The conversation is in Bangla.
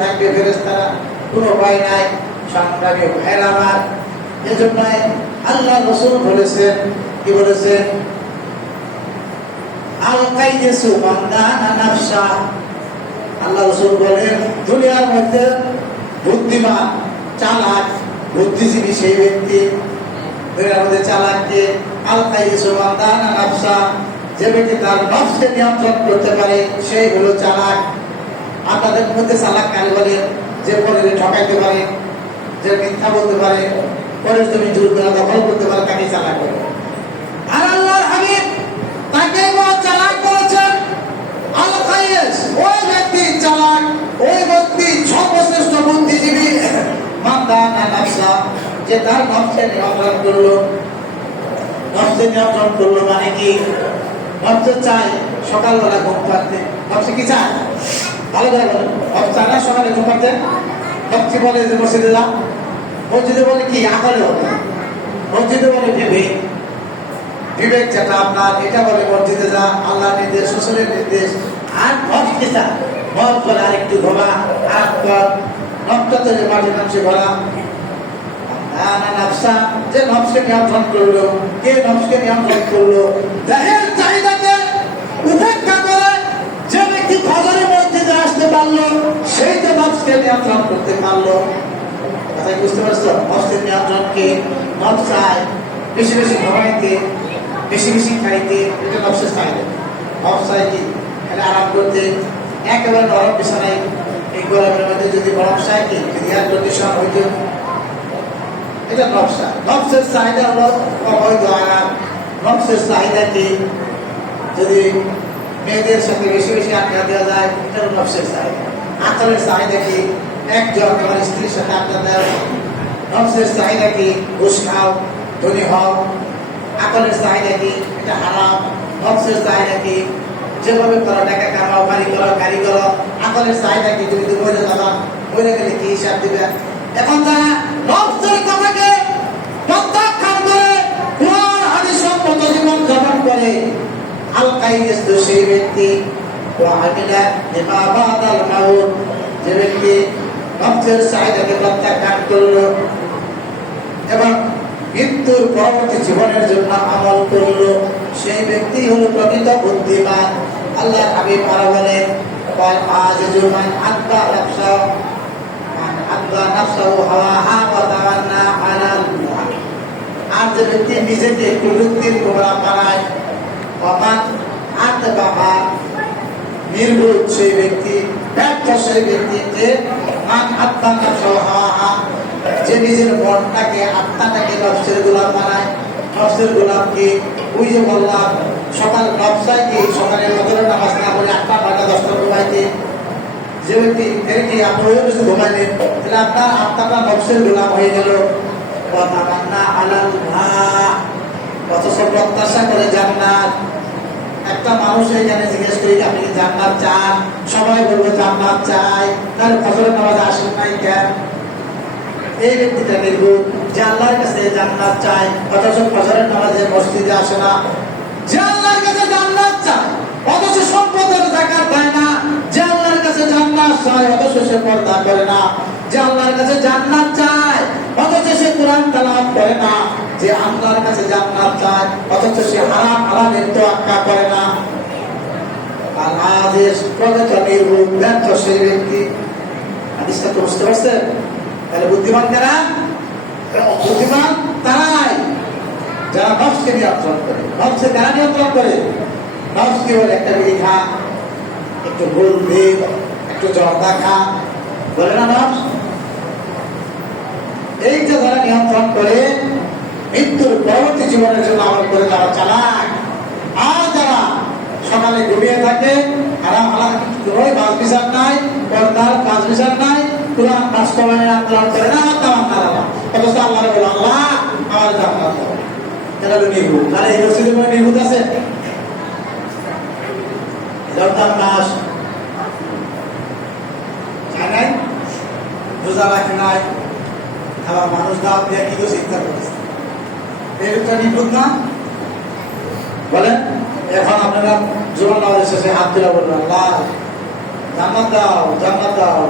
থাকবে ফেরেশতারা, কোনো ভয় নাই। সংগ্রামী ভাইরা আমার, এজন্য আল্লাহ রাসূল বলেছেন, কি বলেছেন? আল কাইয়িসু মান দানা নাফসা। আল্লাহ রাসূল বলেন, দুনিয়ার মধ্যে বুদ্ধিমান, চালাক, বুদ্ধিজীবী সেই ব্যক্তি। দুনিয়ার মধ্যে চালাক কে? আল কাইয়িসু মান দানা নাফসা, যে ব্যক্তি তার নফসকে নিয়ন্ত্রণ করতে পারে সেই হলো চালাক। আপনাদের মধ্যে চালাক কাকে বলে? যে পরের ঠকাইতে পারে, যে মিথ্যা বলতে পারে, পরের জমি জোর করে দখল করতে পারে, তাকে চালাক বলে। আর আল্লাহর হাবিব তাকে চালাক বলেছেন আল কাইয়িস, ওই ব্যক্তি চালাক, ওই ব্যক্তি সর্বশ্রেষ্ঠ বুদ্ধিজীবী। মান দানা নাফসা, যে তার নফসকে নিয়ন্ত্রণ করলো। নফসকে নিয়ন্ত্রণ করলো মানে কি? নফস চায় সকালবেলা ঘুম পাড়তে। নফস কি চায়? ভালো করে বলেন, নফস চায় না সকালে ঘুম পাড়তে? নফস বলে যে মসজিদে যা, মসজিদে বলে কি? আকলে হবে। মসজিদে বলে বিবেক, বিবেক যেটা আপনার, এটা বলে মসজিদে যা, আল্লাহ নির্দেশ, শ্বশুরের নির্দেশ। আর নফস কি চায়? নফস বলে আরেকটু ঘোরা, আর নফসটা যে মাঝে মাঝে ঘোরা। যে নফসকে নিয়ন্ত্রণ করলো, কে নফসকে নিয়ন্ত্রণ করলো? দেহের চাহিদাকে উপেক্ষা করে যে ব্যক্তি ফজরের মসজিদে আসতে পারলো, সেই যে নফসকে নিয়ন্ত্রণ করতে পারলো। কথা বুঝতে পারছো? নফসের নিয়ন্ত্রণ কি? নফস চায় বেশি বেশি ঘুমাইতে, বেশি বেশি খাইতে, এটা নফসের চাহিদা। নফস চায় কি? খালি আরাম করতে, একেবারে নরম বিছানায় এই গরমের মধ্যে যদি গরম চায় কি, যদি এয়ার কন্ডিশন হইতো, এটা নফসা। নফসের চাহিদা হলো অবৈধ আরাম। নফসের চাহিদা কি? যদি মেয়েদের সাথে বেশি বেশি আড্ডা দেওয়া যায়, এটা হলো নফসের চাহিদা। আকলের চাহিদা কি? একজন তোমার স্ত্রীর সাথে আড্ডা দেওয়া। নফসের চাহিদা কি? ঘুষ খাও, ধনী হও। আকলের চাহিদা কি? এটা হারাম। নফসের চাহিদা কি? যেভাবে করো, টাকা কামাও, বাড়ি করো, গাড়ি করো। আকলের চাহিদা কি? তুমি তো মরে যাবা, মরে গেলে কি হিসাব দিবে? এখন যারা নফসের কথাকে প্রত্যাখ্যান করে কোরআন হাদিস সম্মত জীবন যাপন করে, আল কাইয়িস তো সেই ব্যক্তি, ওয়া আমিলা লিমা বাদাল মাউত, যে ব্যক্তি নফসের চাহিদাকে প্রত্যাখ্যান করলো এবং মৃত্যুর পরবর্তী জীবনের জন্য আমল করলো, সেই ব্যক্তি হলো প্রকৃত বুদ্ধিমান। আল্লাহ হাবিব আরো বলেন, ওয়াল আজিজু মান আত্তা নাফসাহু আর যে ব্যক্তি নিজেকে প্রযুক্তির গোড়া বানায়, নির্ভুল সেই ব্যক্তি, ব্যর্থ সেই ব্যক্তি, যে নিজের মনটাকে, আত্মাটাকে নফসের গোলাম বানায়। নফসের গোলাম কি? ওই যে বললাম, সকাল নফসায় কি? সকালে ফজরের নামাজ না পড়ে 8টা 9টা 10টা ঘুমাইতে। যে ব্যক্তি আপনি ওই বসে ঘুমাইলেন, তাহলে আপনার আত্মাটা নফসের গোলাম হয়ে গেল। অথচ প্রত্যাশা করে জান্নাত। একটা মানুষ এখানে জিজ্ঞেস করি, আপনি কি জান্নাত চান? সবাই বলবো জান্নাত চাই। তাহলে ফজরের নামাজে আসেন নাই কেন? এই ব্যক্তিটা নির্ভুল, যে আল্লাহর কাছে জান্নাত চায়, অথচ ফজরের নামাজে মসজিদে আসে না। যে আল্লাহর কাছে জান্নাত চায়, অথচ সম্পদের যাকাত দেয় না। যে আল্লাহর কাছে জান্নাত চায়, অথচ সে পর্দা করে না। যে আল্লাহর কাছে জান্নাত চায়, অথচ সে কোরআন তেলাওয়াত করে না। যে আল্লাহর কাছে জান্নাত চায়, অথচ সে হারাম হালালের তোয়াক্কা করে না। আর আদেশ প্রকৃত নির্ভুল, ব্যর্থ সেই ব্যক্তি। হাদিসটা তো বুঝতে পারছেন? তাহলে বুদ্ধিমান কারা? বুদ্ধিমান তারাই যারা নফসকে নিয়ন্ত্রণ করে। নফসকে কারা নিয়ন্ত্রণ করে? নফসকে বলে একটা বিড়ি খা, একটু ভুল দিন, একটু জর্দা খা, বলে না নফস? এই যে যারা নিয়ন্ত্রণ করে, মৃত্যুর পরবর্তী জীবনের জন্য আমল করে তারা চালাক। আর যারা সকালে ঘুমিয়ে থাকে, হারাম হালাল কোনো বাস বিচার নাই, পর্দার বাস বিচার নাই, কোরআন বাস্তবায়নের আন্দোলন করে না, অথচ আল্লাহ বলে, আল্লাহ আমার জান্নাত দাও। এটা হলো নির্ভুল। আর এই মসজিদের কোনো নির্ভুল আছে? রমজান মাস যায় নাই, রোজা রাখে নাই, আবার মানুষ দাওয়াত দিয়ে কি চিন্তা করেছে, এটা নির্ভুল না? বলেন। এখন আপনারা জোয়ান নামাজের শেষে হাত তুলে বলবেন, আল্লাহ জামাত দাও, জামাত দাও,